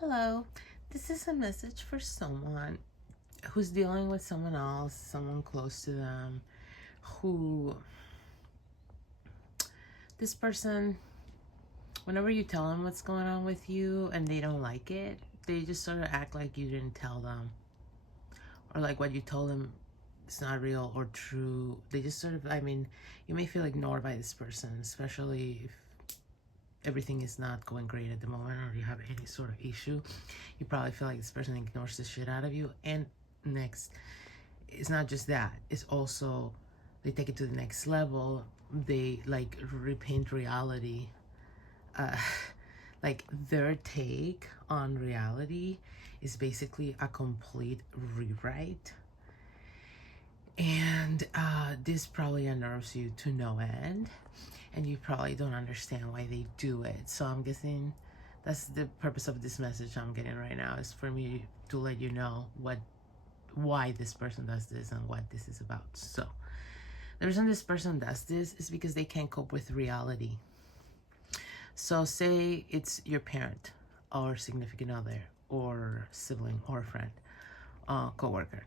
Hello, this is a message for someone who's dealing with someone else, someone close to them, who this person, whenever you tell them what's going on with you and they don't like it, they just sort of act like you didn't tell them, or like what you told them is not real or true. They just sort of, you may feel ignored by this person, especially if everything is not going great at the moment or you have any sort of issue. You probably feel like this person ignores the shit out of you. And next, it's not just that, it's also they take it to the next level. They like repaint reality, uh like their take on reality is basically a complete rewrite. And this probably unnerves you to no end, and you probably don't understand why they do it. So I'm guessing that's the purpose of this message I'm getting right now, is for me to let you know why this person does this and what this is about. So the reason this person does this is because they can't cope with reality. So say it's your parent or significant other or sibling or friend, co-worker,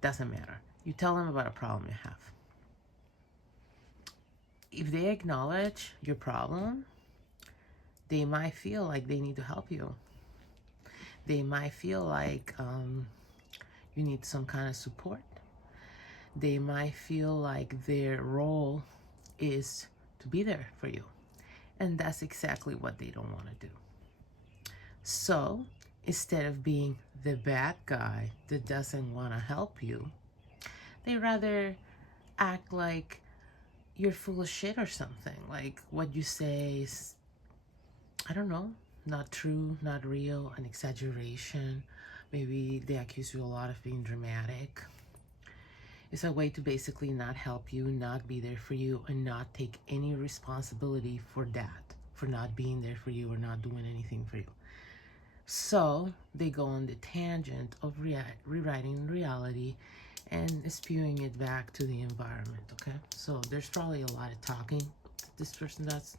doesn't matter. You tell them about a problem you have. If they acknowledge your problem, they might feel like they need to help you. They might feel like you need some kind of support. They might feel like their role is to be there for you. And that's exactly what they don't want to do. So instead of being the bad guy that doesn't want to help you, they rather act like you're full of shit or something. Like what you say is, I don't know, not true, not real, an exaggeration. Maybe they accuse you a lot of being dramatic. It's a way to basically not help you, not be there for you, and not take any responsibility for that, for not being there for you or not doing anything for you. So they go on the tangent of rewriting reality and spewing it back to the environment, okay? So there's probably a lot of talking this person does.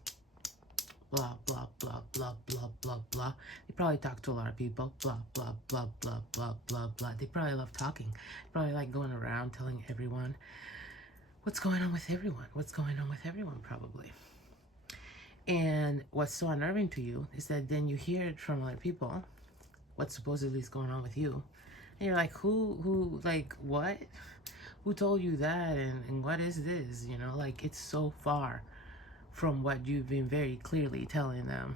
Blah, blah, blah, blah, blah, blah, blah. They probably talk to a lot of people. Blah, blah, blah, blah, blah, blah, blah. They probably love talking. They probably like going around telling everyone what's going on with everyone. What's going on with everyone, probably. And what's so unnerving to you is that then you hear it from other people, what supposedly is going on with you. And you're like, who, like, what? Who told you that? And what is this? You know, like, it's so far from what you've been very clearly telling them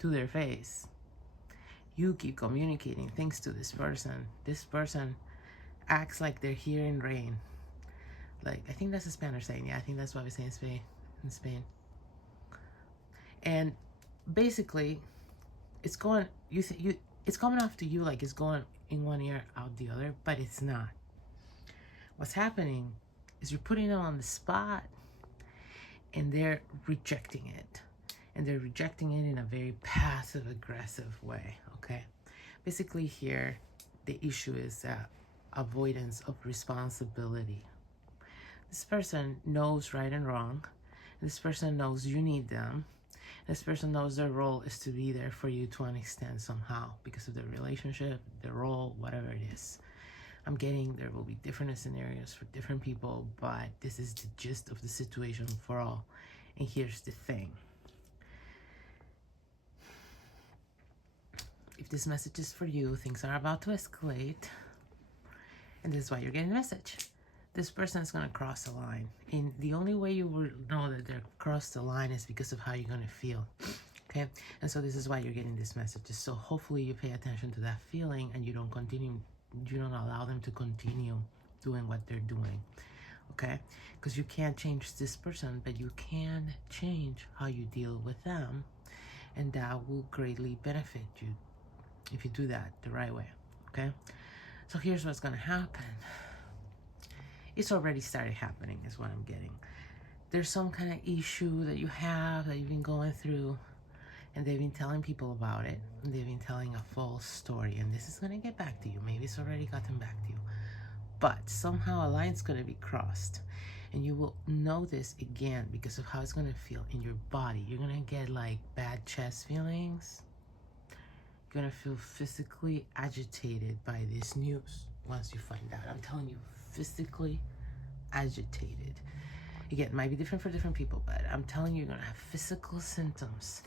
to their face. You keep communicating things to this person. This person acts like they're here in rain. Like, I think that's a Spanish saying. Yeah, I think that's what we say in Spain. And basically, it's going, it's coming off to you like it's going in one ear, out the other, but it's not. What's happening is you're putting them on the spot, and they're rejecting it. And they're rejecting it in a very passive-aggressive way, okay? Basically here, the issue is avoidance of responsibility. This person knows right and wrong. This person knows you need them. This person knows their role is to be there for you to an extent somehow because of their relationship, their role, whatever it is. I'm getting there will be different scenarios for different people, but this is the gist of the situation for all. And here's the thing. If this message is for you, things are about to escalate. And this is why you're getting the message. This person is going to cross the line. And the only way you will know that they're crossed the line is because of how you're going to feel. Okay? And so this is why you're getting this message. So hopefully you pay attention to that feeling and you don't allow them to continue doing what they're doing. Okay? Because you can't change this person, but you can change how you deal with them. And that will greatly benefit you if you do that the right way. Okay? So here's what's going to happen. It's already started happening is what I'm getting. There's some kind of issue that you have that you've been going through, and they've been telling people about it, and they've been telling a false story, and this is going to get back to you. Maybe it's already gotten back to you, but somehow a line's going to be crossed, and you will know this again because of how it's going to feel in your body. You're going to get like bad chest feelings. You're gonna feel physically agitated by this news once you find out. I'm telling you, physically agitated. Again, it might be different for different people, but I'm telling you, you're gonna have physical symptoms.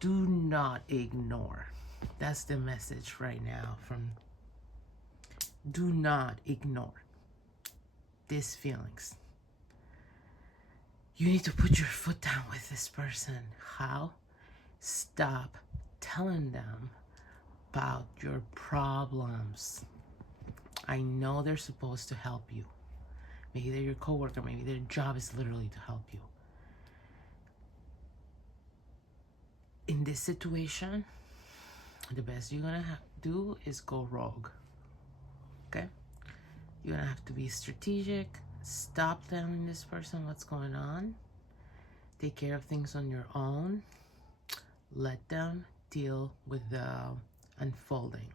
Do not ignore. That's the message right now from, do not ignore these feelings. You need to put your foot down with this person. How? Stop telling them about your problems. I know they're supposed to help you. Maybe they're your coworker. Maybe their job is literally to help you. In this situation, the best you're gonna do is go rogue. Okay? You're gonna have to be strategic. Stop telling this person what's going on. Take care of things on your own. Let them deal with the unfolding.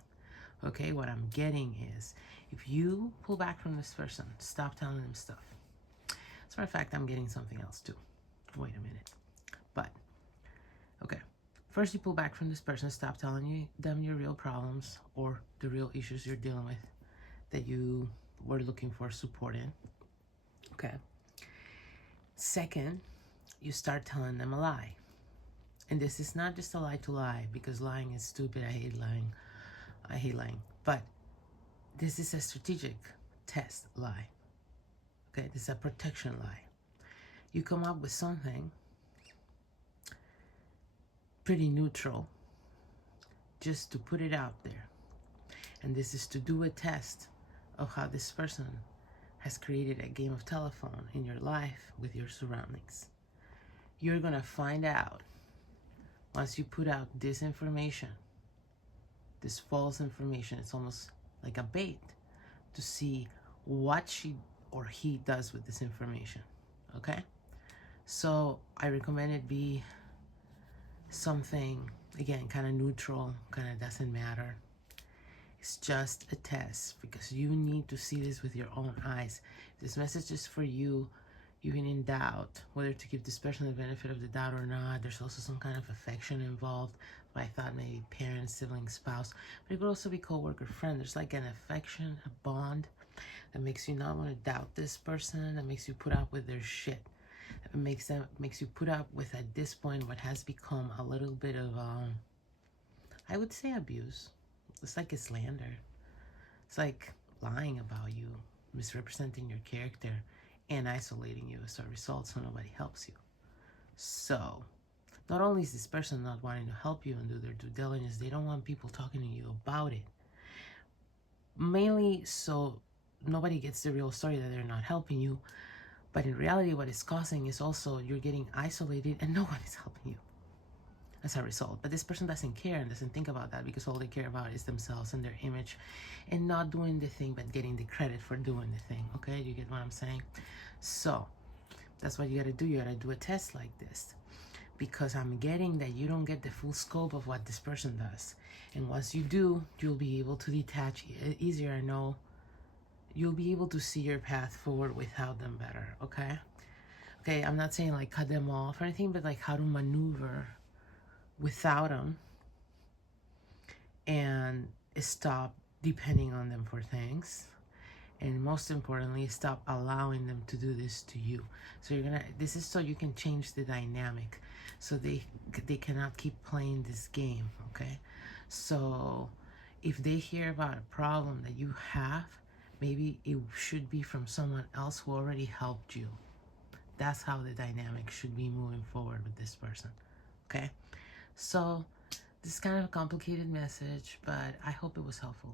Okay, what I'm getting is, if you pull back from this person, stop telling them stuff. As a matter of fact, I'm getting something else too. Wait a minute. But, okay. First, you pull back from this person, stop telling them your real problems or the real issues you're dealing with that you were looking for support in. Okay. Second, you start telling them a lie. And this is not just a lie to lie, because lying is stupid. I hate lying. But this is a strategic test lie. Okay, this is a protection lie. You come up with something pretty neutral just to put it out there. And this is to do a test of how this person has created a game of telephone in your life with your surroundings. You're gonna find out once you put out this information, this false information. It's almost like a bait to see what she or he does with this information. Okay? So I recommend it be something, again, kind of neutral, kind of doesn't matter. It's just a test, because you need to see this with your own eyes. This message is for you, even in doubt, whether to give this person the benefit of the doubt or not. There's also some kind of affection involved. I thought maybe parent, sibling, spouse, but it could also be co-worker, friend. There's like an affection, a bond that makes you not want to doubt this person, that makes you put up with their shit. It makes you put up with, at this point, what has become a little bit of, I would say, abuse. It's like a slander. It's like lying about you, misrepresenting your character, and isolating you as a result, so nobody helps you. So, not only is this person not wanting to help you and do their due diligence, they don't want people talking to you about it. Mainly so nobody gets the real story that they're not helping you. But in reality, what it's causing is also you're getting isolated and no one is helping you as a result. But this person doesn't care and doesn't think about that, because all they care about is themselves and their image, and not doing the thing but getting the credit for doing the thing. Okay, you get what I'm saying? So that's what you gotta do. You gotta do a test like this, because I'm getting that you don't get the full scope of what this person does. And once you do, you'll be able to detach easier. I know you'll be able to see your path forward without them better. Okay, I'm not saying like cut them off or anything, but like how to maneuver without them and stop depending on them for things, and most importantly, stop allowing them to do this to you. So this is so you can change the dynamic, so they cannot keep playing this game. Okay, so if they hear about a problem that you have, maybe it should be from someone else who already helped you. That's how the dynamic should be moving forward with this person. Okay, so this is kind of a complicated message, but I hope it was helpful.